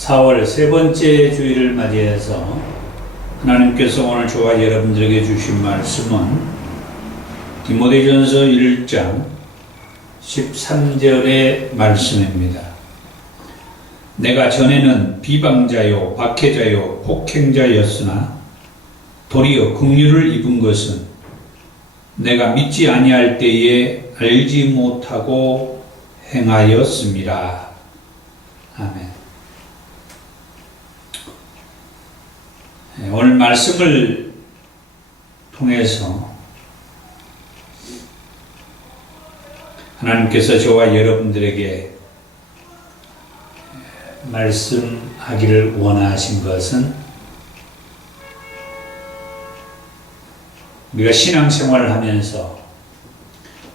4월 세 번째 주일을 맞이해서 하나님께서 오늘 저와 여러분들에게 주신 말씀은 디모데전서 1장 13절의 말씀입니다. 내가 전에는 비방자요 박해자요 폭행자였으나 도리어 긍휼을 입은 것은 내가 믿지 아니할 때에 알지 못하고 행하였습니다. 아멘. 오늘 말씀을 통해서 하나님께서 저와 여러분들에게 말씀하기를 원하신 것은 우리가 신앙생활을 하면서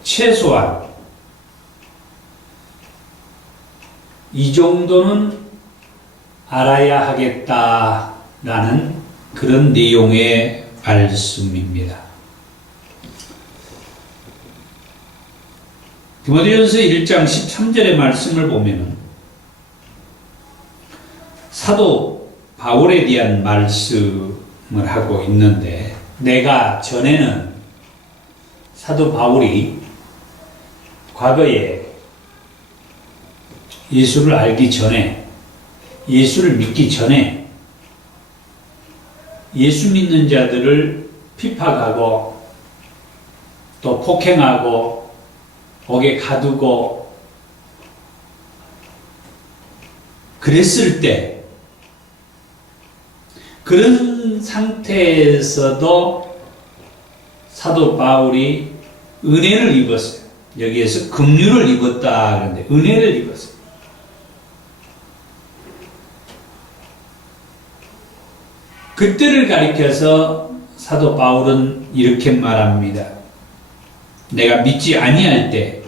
최소한 이 정도는 알아야 하겠다라는 그런 내용의 말씀입니다. 디모데전서 1장 13절의 말씀을 보면 사도 바울에 대한 말씀을 하고 있는데, 내가 전에는 사도 바울이 과거에 예수를 알기 전에, 예수를 믿기 전에 예수 믿는 자들을 핍박하고 또 폭행하고 옥에 가두고 그랬을 때, 그런 상태에서도 사도 바울이 은혜를 입었어요. 여기에서 긍휼을 입었다 그러는데 은혜를 입었어요. 그때를 가리켜서 사도 바울은 이렇게 말합니다. 내가 믿지 아니할 때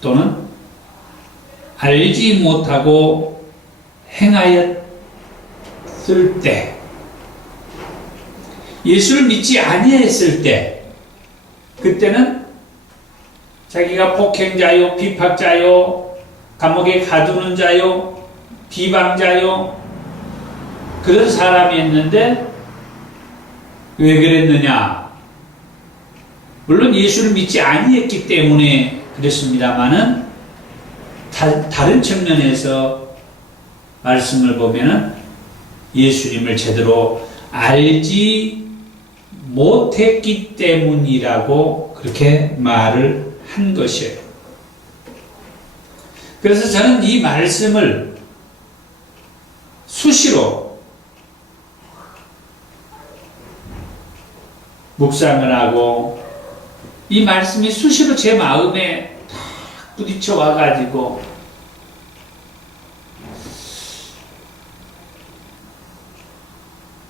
또는 알지 못하고 행하였을 때, 예수를 믿지 아니했을 때, 그때는 자기가 폭행자요, 비박자요, 감옥에 가두는 자요, 비방자요, 그런 사람이었는데 왜 그랬느냐? 물론 예수를 믿지 아니했기 때문에 그랬습니다만은 다른 측면에서 말씀을 보면은 예수님을 제대로 알지 못했기 때문이라고 그렇게 말을 한 것이에요. 그래서 저는 이 말씀을 수시로 묵상을 하고 이 말씀이 수시로 제 마음에 탁 부딪혀 와가지고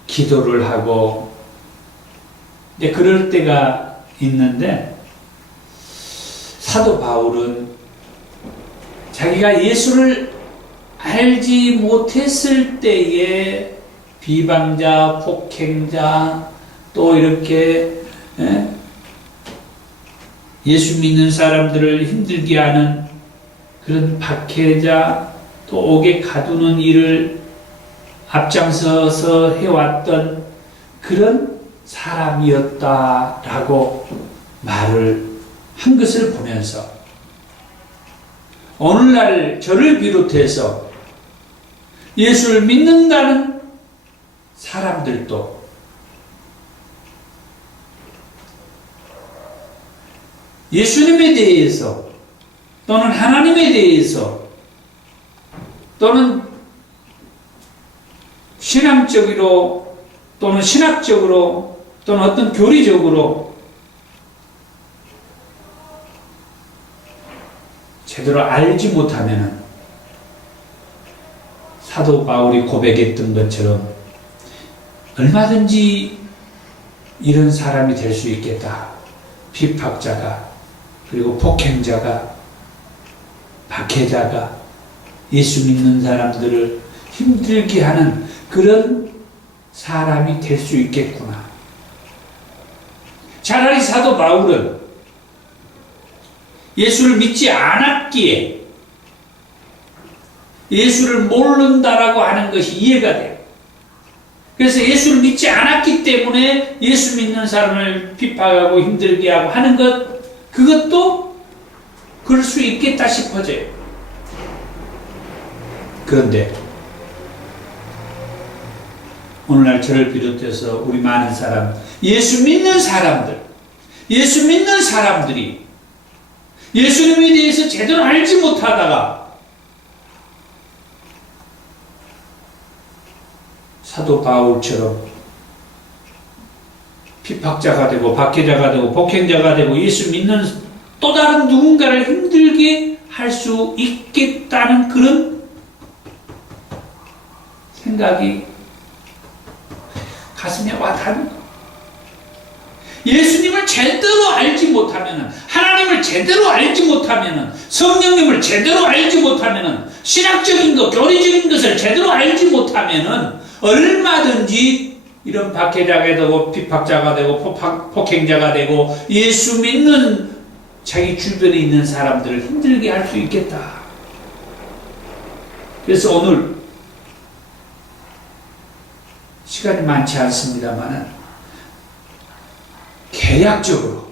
기도를 하고 이제 그럴 때가 있는데, 사도 바울은 자기가 예수를 알지 못했을 때에 비방자, 폭행자, 또 이렇게 예수 믿는 사람들을 힘들게 하는 그런 박해자, 또 옥에 가두는 일을 앞장서서 해왔던 그런 사람이었다라고 말을 한 것을 보면서 오늘날 저를 비롯해서 예수를 믿는다는 사람들도 예수님에 대해서 또는 하나님에 대해서 또는 신앙적으로 또는 신학적으로 또는 어떤 교리적으로 제대로 알지 못하면은 사도 바울이 고백했던 것처럼 얼마든지 이런 사람이 될 수 있겠다. 핍박자가, 그리고 폭행자가, 박해자가 예수 믿는 사람들을 힘들게 하는 그런 사람이 될 수 있겠구나. 차라리 사도 바울은 예수를 믿지 않았기에 예수를 모른다라고 하는 것이 이해가 돼요. 그래서 예수를 믿지 않았기 때문에 예수 믿는 사람을 핍박하고 힘들게 하고 하는 것, 그것도 그럴 수 있겠다 싶어져요. 그런데 오늘날 저를 비롯해서 우리 많은 사람, 예수 믿는 사람들이 예수님에 대해서 제대로 알지 못하다가 사도 바울처럼 핍박자가 되고 박해자가 되고 폭행자가 되고 예수 믿는 또 다른 누군가를 힘들게 할 수 있겠다는 그런 생각이 가슴에 와닿는, 예수님을 제대로 알지 못하면, 하나님을 제대로 알지 못하면, 성령님을 제대로 알지 못하면, 신학적인 것, 교리적인 것을 제대로 알지 못하면 얼마든지 이런 박해자가 되고 핍박자가 되고 폭행자가 되고 예수 믿는 자기 주변에 있는 사람들을 힘들게 할 수 있겠다. 그래서 오늘 시간이 많지 않습니다만 개략적으로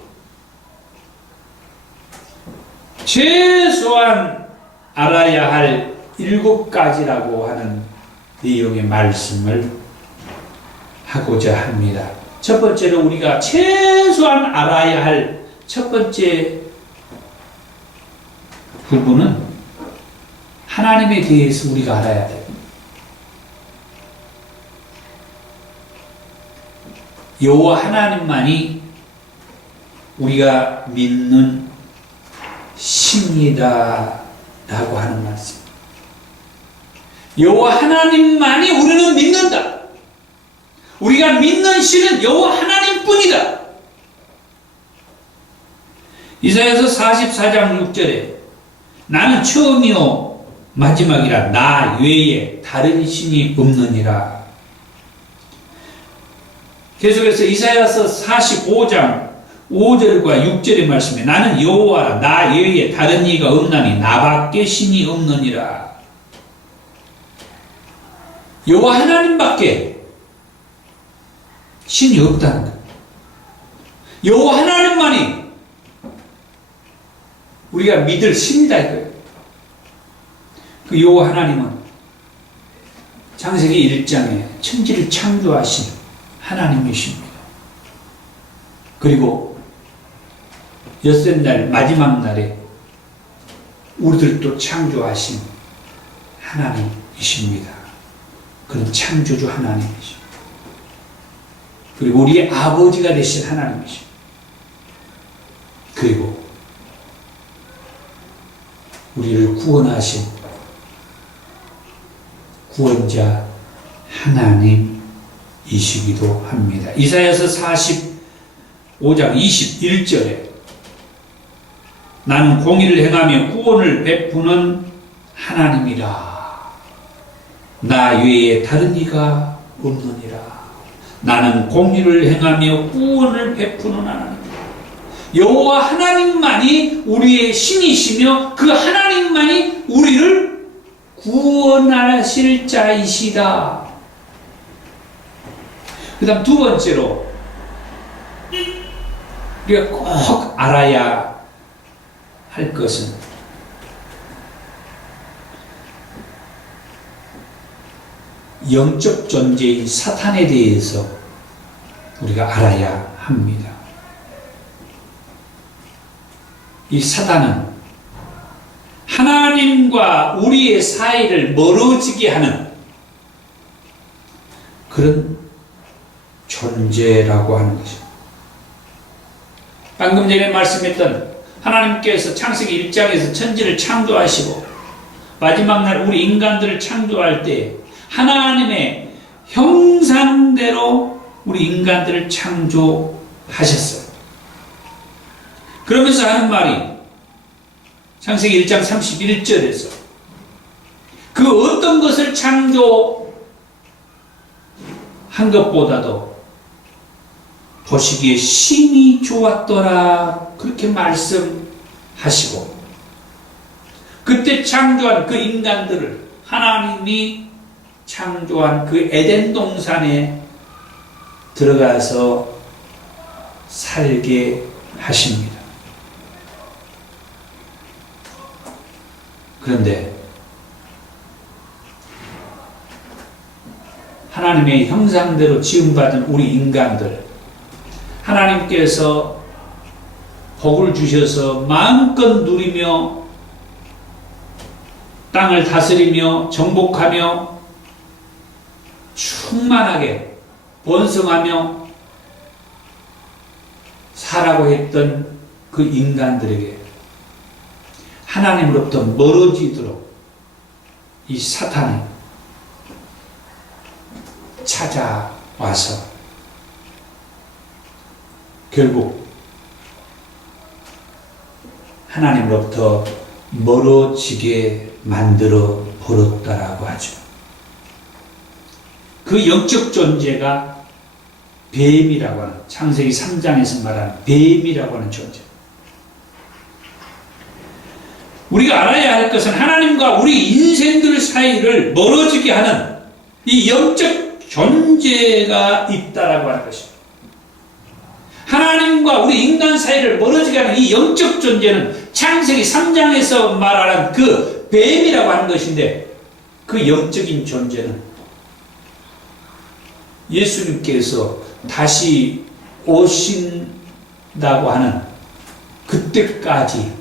최소한 알아야 할 7가지라고 하는 내용의 말씀을 하고자 합니다. 첫 번째로 우리가 최소한 알아야 할 첫 번째 부분은 하나님에 대해서 우리가 알아야 돼요. 여호와 하나님만이 우리가 믿는 신이다 라고 하는 말씀. 여호와 하나님만이 우리는 믿는다. 우리가 믿는 신은 여호와 하나님뿐이다. 이사야서 44장 6절에 나는 처음이요 마지막이라 나 외에 다른 신이 없느니라. 계속해서 이사야서 45장 5절과 6절의 말씀에 나는 여호와라 나 외에 다른 이가 없나니 나밖에 신이 없느니라. 여호와 하나님밖에 신이 없다는 것. 여호와 하나님만이 우리가 믿을 신이다 이거예요. 그 여호와 하나님은 창세기 1장에 천지를 창조하신 하나님이십니다. 그리고 엿새 날 마지막 날에 우리들도 창조하신 하나님이십니다. 그런 창조주 하나님이십니다. 그리고 우리의 아버지가 되신 하나님이십니다. 그리고 우리를 구원하신 구원자 하나님이시기도 합니다. 이사야서 45장 21절에 나는 공의를 행하며 구원을 베푸는 하나님이라. 나 외에 다른 이가 없느니라. 나는 공의를 행하며 구원을 베푸는 하나님. 여호와 하나님만이 우리의 신이시며 그 하나님만이 우리를 구원하실 자이시다. 그 다음 두 번째로 우리가 꼭 알아야 할 것은 영적 존재인 사탄에 대해서 우리가 알아야 합니다. 이 사단은 하나님과 우리의 사이를 멀어지게 하는 그런 존재라고 하는 것입니다. 방금 전에 말씀했던 하나님께서 창세기 1장에서 천지를 창조하시고 마지막 날 우리 인간들을 창조할 때 하나님의 형상대로 우리 인간들을 창조하셨어요. 그러면서 하는 말이 창세기 1장 31절에서 그 어떤 것을 창조한 것보다도 보시기에 심히 좋았더라 그렇게 말씀하시고 그때 창조한 그 인간들을 하나님이 창조한 그 에덴 동산에 들어가서 살게 하십니다. 그런데 하나님의 형상대로 지음받은 우리 인간들, 하나님께서 복을 주셔서 마음껏 누리며 땅을 다스리며 정복하며 충만하게 번성하며 살라고 했던 그 인간들에게 하나님으로부터 멀어지도록 이 사탄이 찾아와서 결국 하나님으로부터 멀어지게 만들어 버렸다라고 하죠. 그 영적 존재가 뱀이라고 하는, 창세기 3장에서 말하는 뱀이라고 하는 존재. 우리가 알아야 할 것은 하나님과 우리 인생들 사이를 멀어지게 하는 이 영적 존재가 있다라고 하는 것입니다. 하나님과 우리 인간 사이를 멀어지게 하는 이 영적 존재는 창세기 3장에서 말하는 그 뱀이라고 하는 것인데, 그 영적인 존재는 예수님께서 다시 오신다고 하는 그때까지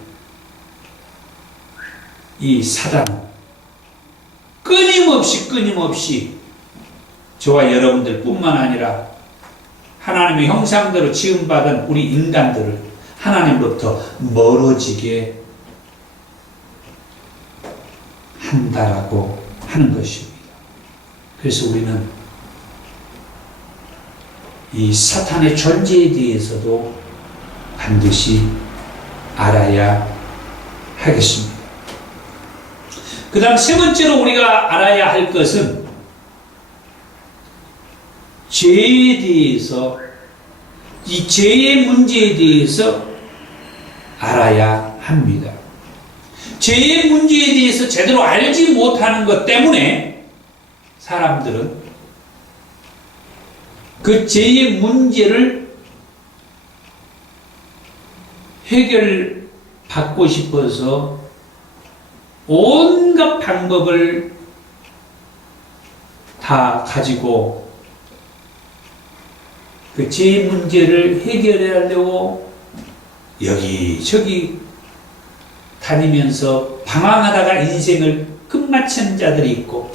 이 사단은 끊임없이 저와 여러분들 뿐만 아니라 하나님의 형상대로 지음받은 우리 인간들을 하나님으로부터 멀어지게 한다라고 하는 것입니다. 그래서 우리는 이 사탄의 존재에 대해서도 반드시 알아야 하겠습니다. 그 다음 세 번째로 우리가 알아야 할 것은 죄에 대해서, 이 죄의 문제에 대해서 알아야 합니다. 죄의 문제에 대해서 제대로 알지 못하는 것 때문에 사람들은 그 죄의 문제를 해결받고 싶어서 온갖 방법을 다 가지고 그 죄의 문제를 해결하려고 여기저기 다니면서 방황하다가 인생을 끝마친 자들이 있고,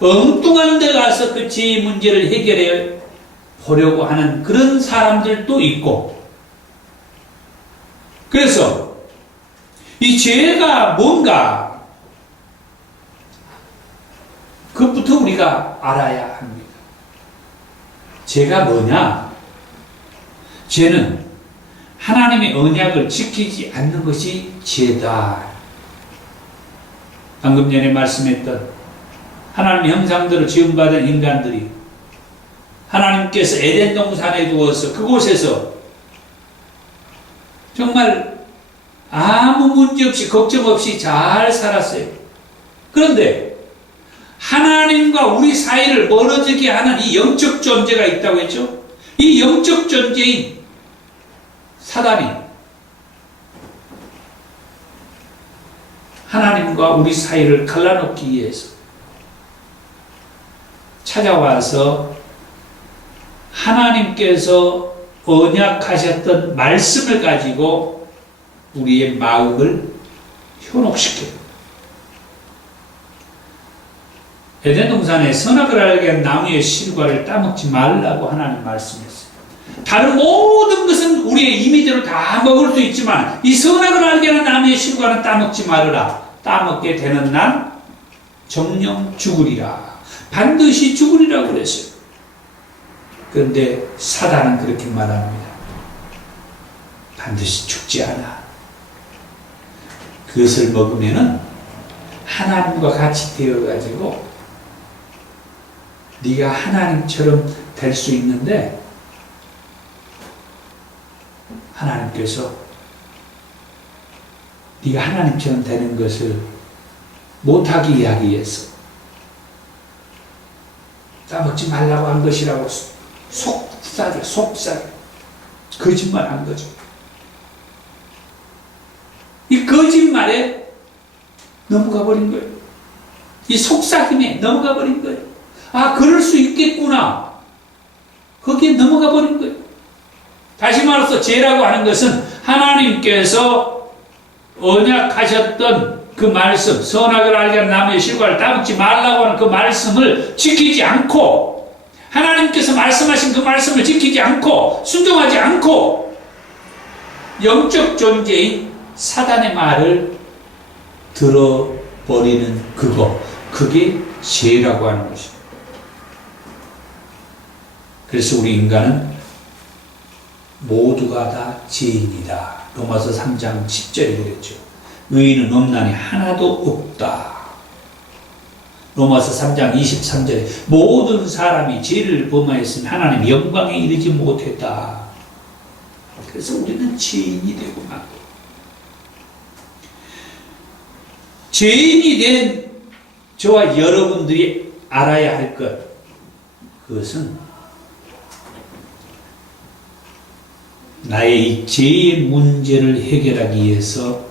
엉뚱한 데 가서 그 죄의 문제를 해결해 보려고 하는 그런 사람들도 있고, 그래서 이 죄가 뭔가 그것부터 우리가 알아야 합니다. 죄가 뭐냐? 죄는 하나님의 언약을 지키지 않는 것이 죄다. 방금 전에 말씀했던 하나님의 형상대로 지음받은 인간들이 하나님께서 에덴 동산에 두어서 그곳에서 정말 아무 문제 없이 걱정 없이 잘 살았어요. 그런데 하나님과 우리 사이를 멀어지게 하는 이 영적 존재가 있다고 했죠. 이 영적 존재인 사단이 하나님과 우리 사이를 갈라놓기 위해서 찾아와서 하나님께서 언약하셨던 말씀을 가지고 우리의 마음을 현혹시켜요. 에덴 동산에 선악을 알게 한 나무의 실과를 따먹지 말라고 하나님 말씀했어요. 다른 모든 것은 우리의 임의대로 다 먹을 수 있지만 이 선악을 알게 하는 나무의 실과는 따먹지 말으라. 따먹게 되는 난 정녕 죽으리라. 반드시 죽으리라고 그랬어요. 그런데 사단은 그렇게 말합니다. 반드시 죽지 않아. 그것을 먹으면은 하나님과 같이 되어가지고 네가 하나님처럼 될 수 있는데, 하나님께서 네가 하나님처럼 되는 것을 못하게 하기 위해서 따먹지 말라고 한 것이라고 속삭여 거짓말 한 거죠. 이 거짓말에 넘어가 버린 거예요. 이 속삭임에 넘어가 버린 거예요. 아, 그럴 수 있겠구나. 거기에 넘어가 버린 거예요. 다시 말해서 죄라고 하는 것은 하나님께서 언약하셨던 그 말씀, 선악을 알게 하는 나무의 실과를 따먹지 말라고 하는 그 말씀을 지키지 않고, 하나님께서 말씀하신 그 말씀을 지키지 않고, 순종하지 않고, 영적 존재인 사단의 말을 들어버리는 그게 죄라고 하는 것입니다. 그래서 우리 인간은 모두가 다 죄인이다. 로마서 3장 10절에 그랬죠. 의인은 없나니 하나도 없다. 로마서 3장 23절에 모든 사람이 죄를 범하였으니 하나님 영광에 이르지 못했다. 그래서 우리는 죄인이 되고 말고, 죄인이 된 저와 여러분들이 알아야 할 것, 그것은 나의 이 죄의 문제를 해결하기 위해서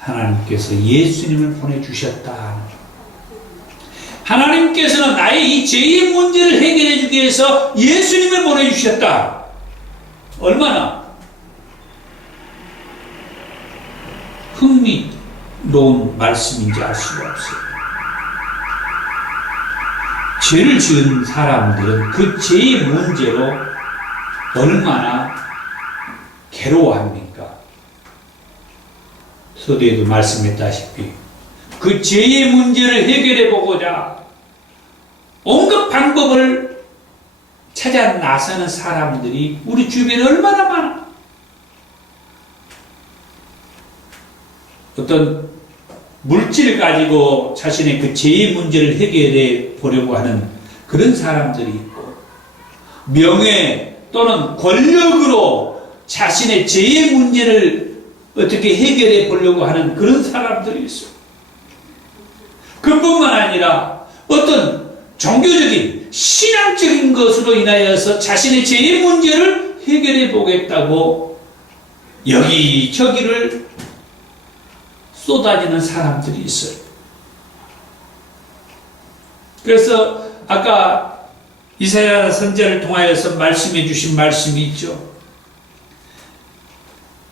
하나님께서 예수님을 보내주셨다. 하나님께서는 나의 이 죄의 문제를 해결해 주기 위해서 예수님을 보내주셨다. 얼마나 흥미로운 말씀인지 알 수가 없어요. 죄를 지은 사람들은 그 죄의 문제로 얼마나 괴로워합니까? 서두에도 말씀했다시피 그 죄의 문제를 해결해 보고자 온갖 방법을 찾아 나서는 사람들이 우리 주변에 얼마나 많아. 어떤 물질을 가지고 자신의 그 죄의 문제를 해결해 보려고 하는 그런 사람들이 있고, 명예 또는 권력으로 자신의 죄의 문제를 어떻게 해결해 보려고 하는 그런 사람들이 있어요. 그뿐만 아니라 어떤 종교적인 신앙적인 것으로 인하여서 자신의 죄의 문제를 해결해 보겠다고 여기저기를 쏟아지는 사람들이 있어요. 그래서 아까 이사야 선지자를 통하여서 말씀해 주신 말씀이 있죠.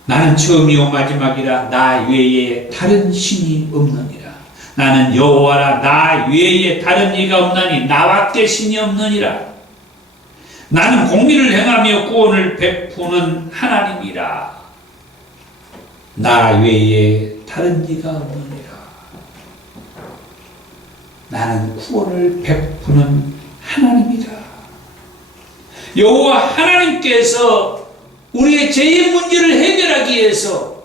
나는 처음이요 마지막이라 나 외에 다른 신이 없느니라. 나는 여호와라 나 외에 다른 이가 없나니 나밖에 신이 없느니라. 나는 공의를 행하며 구원을 베푸는 하나님이라. 나 외에 다른 이가 없느니라. 나는 구원을 베푸는 하나님이다. 여호와 하나님께서 우리의 죄의 문제를 해결하기 위해서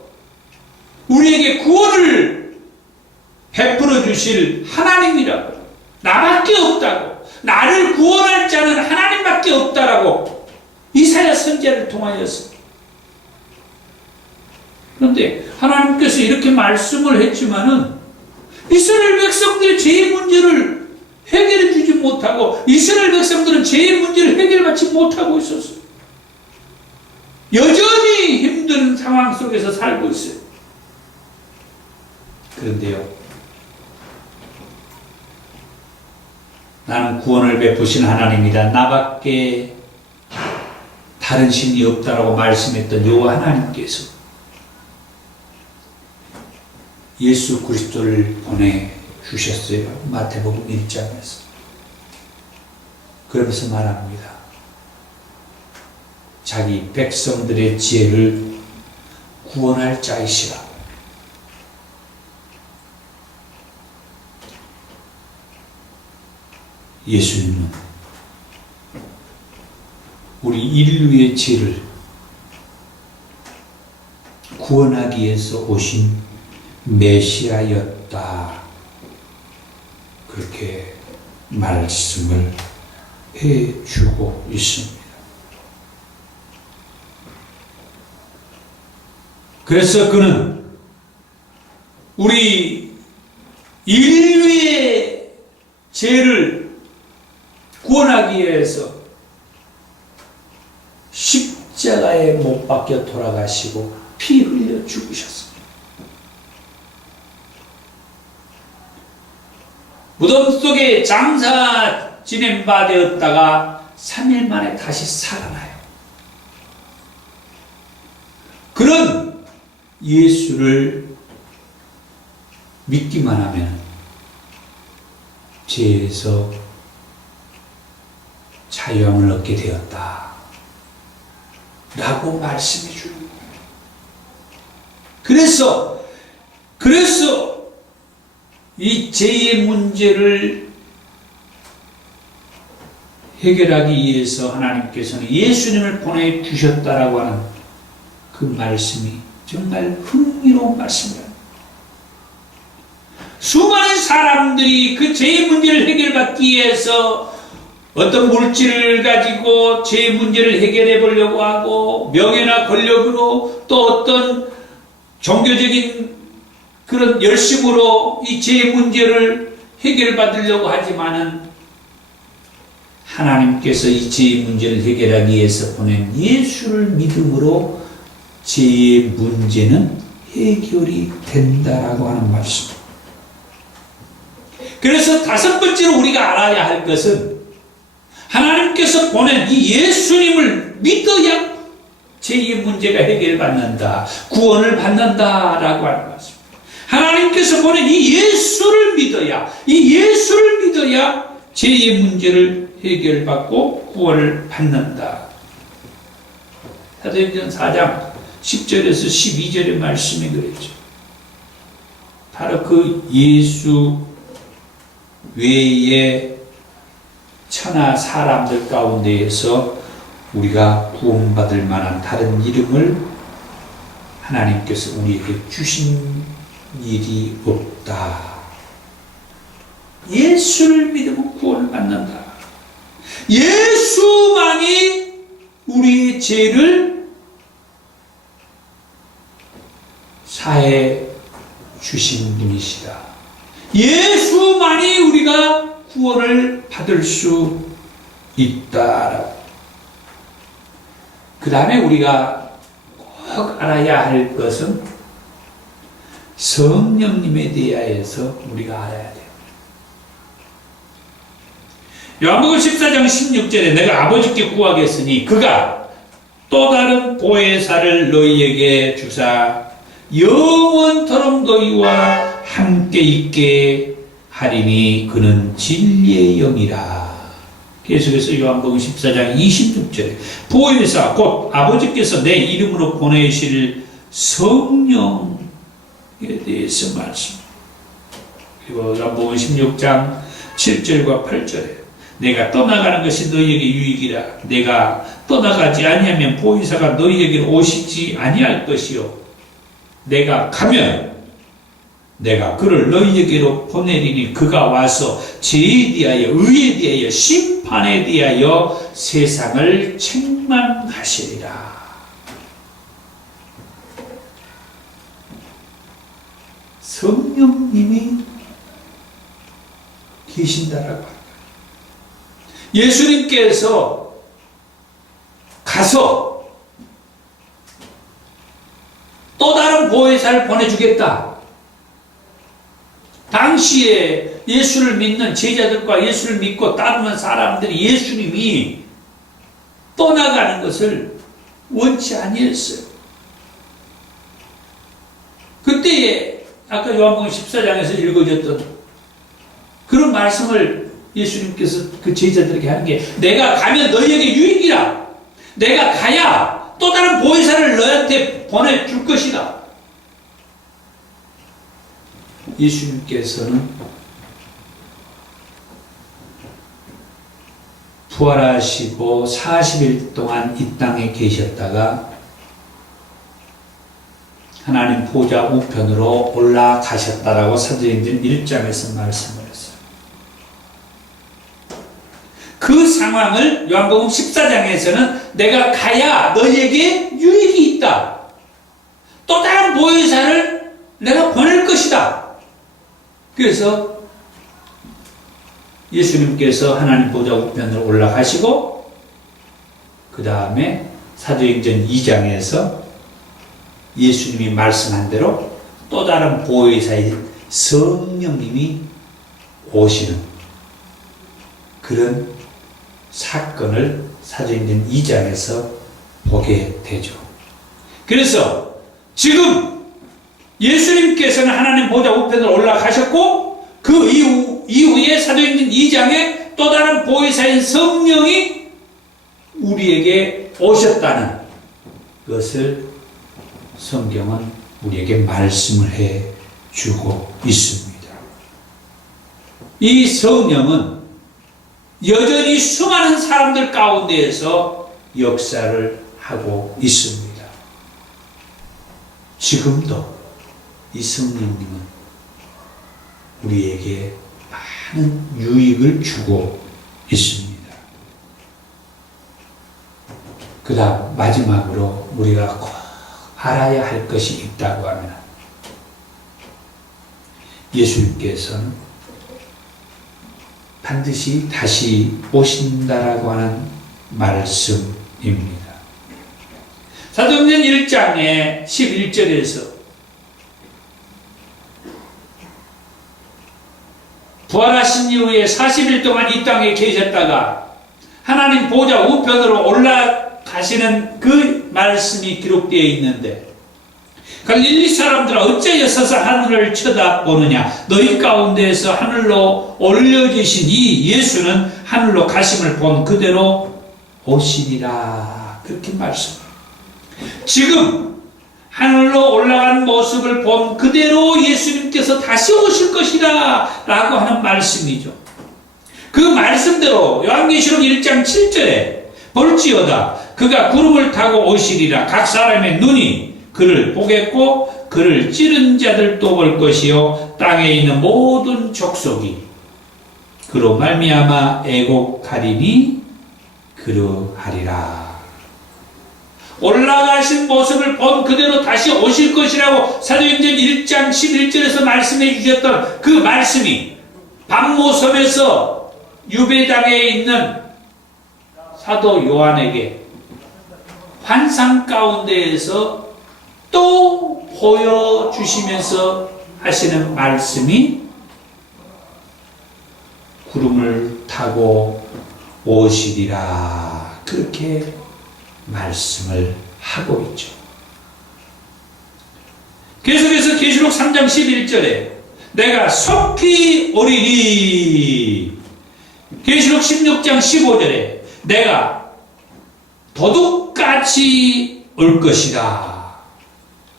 우리에게 구원을 베풀어 주실 하나님이라고, 나밖에 없다고, 나를 구원할 자는 하나님밖에 없다라고 이사야 선지자를 통하여서. 그런데 하나님께서 이렇게 말씀을 했지만은 이스라엘 백성들의 죄의 문제를 해결해 주지 못하고, 이스라엘 백성들은 죄의 문제를 해결받지 못하고 있었어요. 여전히 힘든 상황 속에서 살고 있어요. 그런데요, 나는 구원을 베푸신 하나님이다. 나밖에 다른 신이 없다라고 말씀했던 여호와 하나님께서 예수 그리스도를 보내주셨어요. 마태복음 1장에서. 그러면서 말합니다. 자기 백성들의 죄를 구원할 자이시라. 예수님은 우리 인류의 죄를 구원하기 위해서 오신 메시아였다. 그렇게 말씀을 해주고 있습니다. 그래서 그는 우리 인류의 죄를 구원하기 위해서 십자가에 못 박혀 돌아가시고 피 흘려 죽으셨습니다. 무덤 속에 장사 지낸 바 되었다가 3일 만에 다시 살아나요. 그런 예수를 믿기만 하면 죄에서 자유함을 얻게 되었다 라고 말씀해 주는 거예요. 그래서 이 죄의 문제를 해결하기 위해서 하나님께서는 예수님을 보내주셨다라고 하는 그 말씀이 정말 흥미로운 말씀입니다. 수많은 사람들이 그 죄의 문제를 해결받기 위해서 어떤 물질을 가지고 죄의 문제를 해결해 보려고 하고 명예나 권력으로 또 어떤 종교적인 그런 열심으로 이 죄의 문제를 해결받으려고 하지만은 하나님께서 이 죄의 문제를 해결하기 위해서 보낸 예수를 믿음으로 죄의 문제는 해결이 된다라고 하는 말씀. 그래서 다섯 번째로 우리가 알아야 할 것은 하나님께서 보낸 이 예수님을 믿어야 죄의 문제가 해결받는다, 구원을 받는다라고 하는 것입니다. 하나님께서 보낸 이 예수를 믿어야 죄의 문제를 해결받고 구원을 받는다. 사도행전 4장 10절에서 12절의 말씀이 그랬죠. 바로 그 예수 외에 천하 사람들 가운데에서 우리가 구원받을 만한 다른 이름을 하나님께서 우리에게 주신 일이 없다. 예수를 믿으면 구원을 받는다. 예수만이 우리의 죄를 사해 주신 분이시다. 예수만이 우리가 구원을 받을 수 있다. 그 다음에 우리가 꼭 알아야 할 것은 성령님에 대하여서 우리가 알아야 돼요. 요한복음 14장 16절에 내가 아버지께 구하겠으니 그가 또 다른 보혜사를 너희에게 주사 영원토록 너희와 함께 있게 하리니 그는 진리의 영이라. 계속해서 요한복음 14장 26절에 보혜사 곧 아버지께서 내 이름으로 보내실 성령에 대해서 말씀. 그리고 요한복음 16장 7절과 8절에 내가 떠나가는 것이 너희에게 유익이라. 내가 떠나가지 아니하면 보혜사가 너희에게로 오시지 아니할 것이요 내가 가면 내가 그를 너희에게로 보내리니 그가 와서 죄에 대하여 의에 대하여 심판에 대하여 세상을 책망하시리라. 성령님이 계신다라고 합니다. 예수님께서 가서 또 다른 보혜사를 보내주겠다. 당시에 예수를 믿는 제자들과 예수를 믿고 따르는 사람들이 예수님이 떠나가는 것을 원치 아니했어요. 그때에 아까 요한복음 14장에서 읽어줬던 그런 말씀을 예수님께서 그 제자들에게 하는 게 내가 가면 너희에게 유익이라. 내가 가야 또 다른 보혜사를 너희한테 보내줄 것이다. 예수님께서는 부활하시고 40일 동안 이 땅에 계셨다가 하나님 보좌 우편으로 올라가셨다라고 사도행전 1장에서 말씀을 했어요. 그 상황을 요한복음 14장에서는 내가 가야 너희에게 유익이 있다. 또 다른 보혜사를 내가 보낼 것이다. 그래서 예수님께서 하나님 보좌 우편으로 올라가시고 그 다음에 사도행전 2장에서 예수님이 말씀한 대로 또 다른 보혜사인 성령님이 오시는 그런 사건을 사도행전 2장에서 보게 되죠. 그래서 지금 예수님께서는 하나님 보좌 우편으로 올라가셨고 그 이후에 사도행전 2장에 또 다른 보혜사인 성령이 우리에게 오셨다는 것을 성경은 우리에게 말씀을 해 주고 있습니다. 이 성령은 여전히 수많은 사람들 가운데에서 역사를 하고 있습니다. 지금도 이 성령님은 우리에게 많은 유익을 주고 있습니다. 그 다음 마지막으로 우리가 꼭 알아야 할 것이 있다고 하면 예수님께서는 반드시 다시 오신다라고 하는 말씀입니다. 사도행전 1장의 11절에서 부활하신 이후에 40일 동안 이 땅에 계셨다가 하나님 보좌 우편으로 올라가시는 그 말씀이 기록되어 있는데 갈릴리 사람들아 어찌하여 서서 하늘을 쳐다보느냐 너희 가운데에서 하늘로 올려지신 이 예수는 하늘로 가심을 본 그대로 오시리라 그렇게 말씀합니다. 지금 하늘로 올라간 모습을 본 그대로 예수님께서 다시 오실 것이다 라고 하는 말씀이죠. 그 말씀대로 요한계시록 1장 7절에 볼지어다 그가 구름을 타고 오시리라 각 사람의 눈이 그를 보겠고 그를 찌른 자들도 볼 것이요 땅에 있는 모든 족속이 그로 말미암아 애곡하리니 그러하리라. 올라가신 모습을 본 그대로 다시 오실 것이라고 사도행전 1장 11절에서 말씀해 주셨던 그 말씀이 밤모섬에서 유배당에 있는 사도 요한에게 환상 가운데에서 또 보여주시면서 하시는 말씀이 구름을 타고 오시리라 그렇게 말씀을 하고 있죠. 계속해서 계시록 3장 11절에 내가 속히 오리니 계시록 16장 15절에 내가 도둑같이 올 것이다.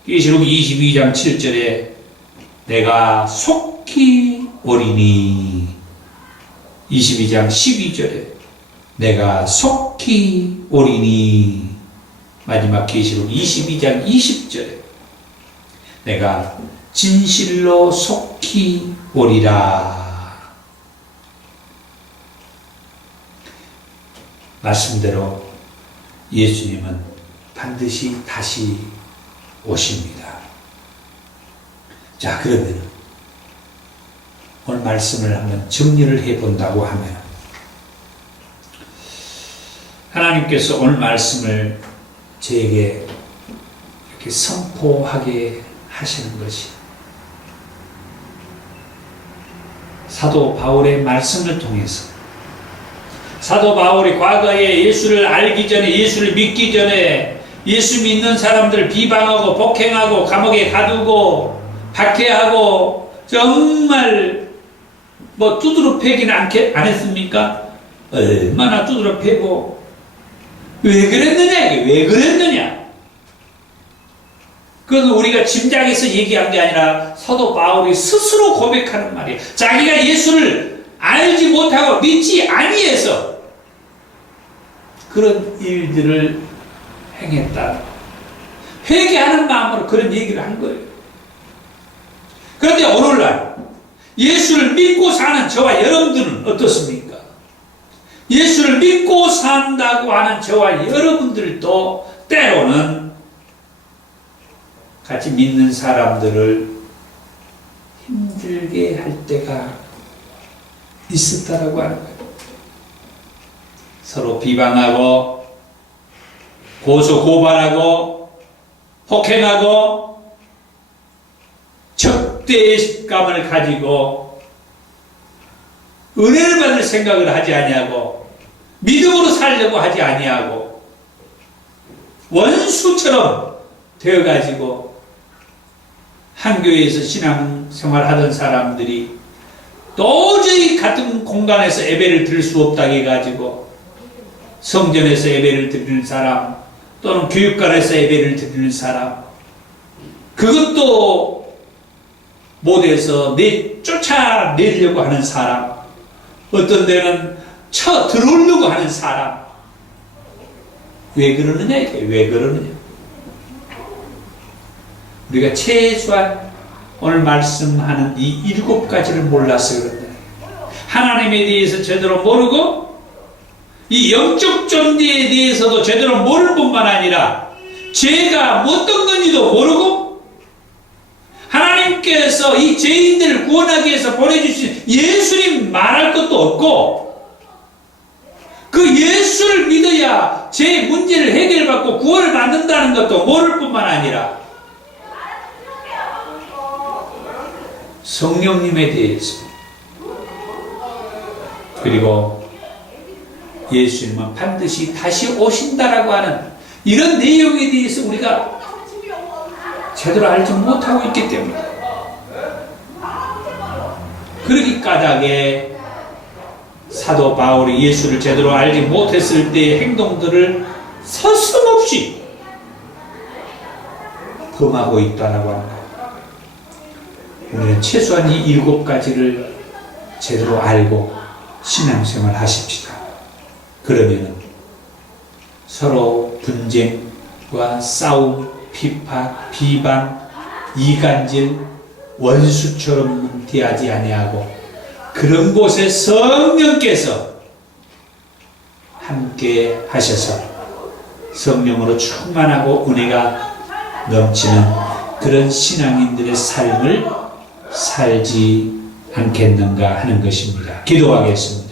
계시록 22장 7절에 내가 속히 오리니 22장 12절에 내가 속히 오리니 마지막 계시록 22장 20절에 내가 진실로 속히 오리라. 말씀대로 예수님은 반드시 다시 오십니다. 자, 그러면 오늘 말씀을 한번 정리를 해본다고 하면 하나님께서 오늘 말씀을 저에게 이렇게 선포하게 하시는 것이 사도 바울의 말씀을 통해서 사도 바울이 과거에 예수를 알기 전에 예수를 믿기 전에 예수 믿는 사람들을 비방하고 폭행하고 감옥에 가두고 박해하고 정말 두드러 패기는 안 했습니까? 얼마나 두드러 패고 왜 그랬느냐 이게 왜 그랬느냐 그건 우리가 짐작해서 얘기한 게 아니라 사도 바울이 스스로 고백하는 말이에요. 자기가 예수를 알지 못하고 믿지 아니해서 그런 일들을 행했다. 회개하는 마음으로 그런 얘기를 한 거예요. 그런데 오늘날 예수를 믿고 사는 저와 여러분들은 어떻습니까? 예수를 믿고 산다고 하는 저와 여러분들도 때로는 같이 믿는 사람들을 힘들게 할 때가 있었다라고 하는 거예요. 서로 비방하고 고소 고발하고 폭행하고 적대감을 가지고 은혜를 받을 생각을 하지 아니하고 믿음으로 살려고 하지 아니하고 원수처럼 되어가지고 한 교회에서 신앙생활 하던 사람들이 도저히 같은 공간에서 예배를 드릴 수 없다고 해가지고 성전에서 예배를 드리는 사람 또는 교육관에서 예배를 드리는 사람 그것도 못해서 쫓아내려고 하는 사람 어떤 데는 들어오려고 하는 사람 왜 그러느냐 이게 왜 그러느냐 우리가 최소한 오늘 말씀하는 이 7가지를 몰라서 그런다. 하나님에 대해서 제대로 모르고 이 영적 존재에 대해서도 제대로 모를 뿐만 아니라 죄가 어떤 건지도 모르고 하나님께서 이 죄인들을 구원하기 위해서 보내주신 예수님 말할 것도 없고 그 예수를 믿어야 죄 문제를 해결받고 구원을 받는다는 것도 모를 뿐만 아니라 성령님에 대해서 그리고 예수님은 반드시 다시 오신다라고 하는 이런 내용에 대해서 우리가 제대로 알지 못하고 있기 때문에 그러기 까닭에 사도 바울이 예수를 제대로 알지 못했을 때의 행동들을 서슴없이 범하고 있다라고 하는 거예요. 우리는 최소한 이 7가지를 제대로 알고 신앙생활 하십시다. 그러면 서로 분쟁과 싸움, 비판, 비방, 이간질, 원수처럼 대하지 아니하고 그런 곳에 성령께서 함께 하셔서 성령으로 충만하고 은혜가 넘치는 그런 신앙인들의 삶을 살지 않겠는가 하는 것입니다. 기도하겠습니다.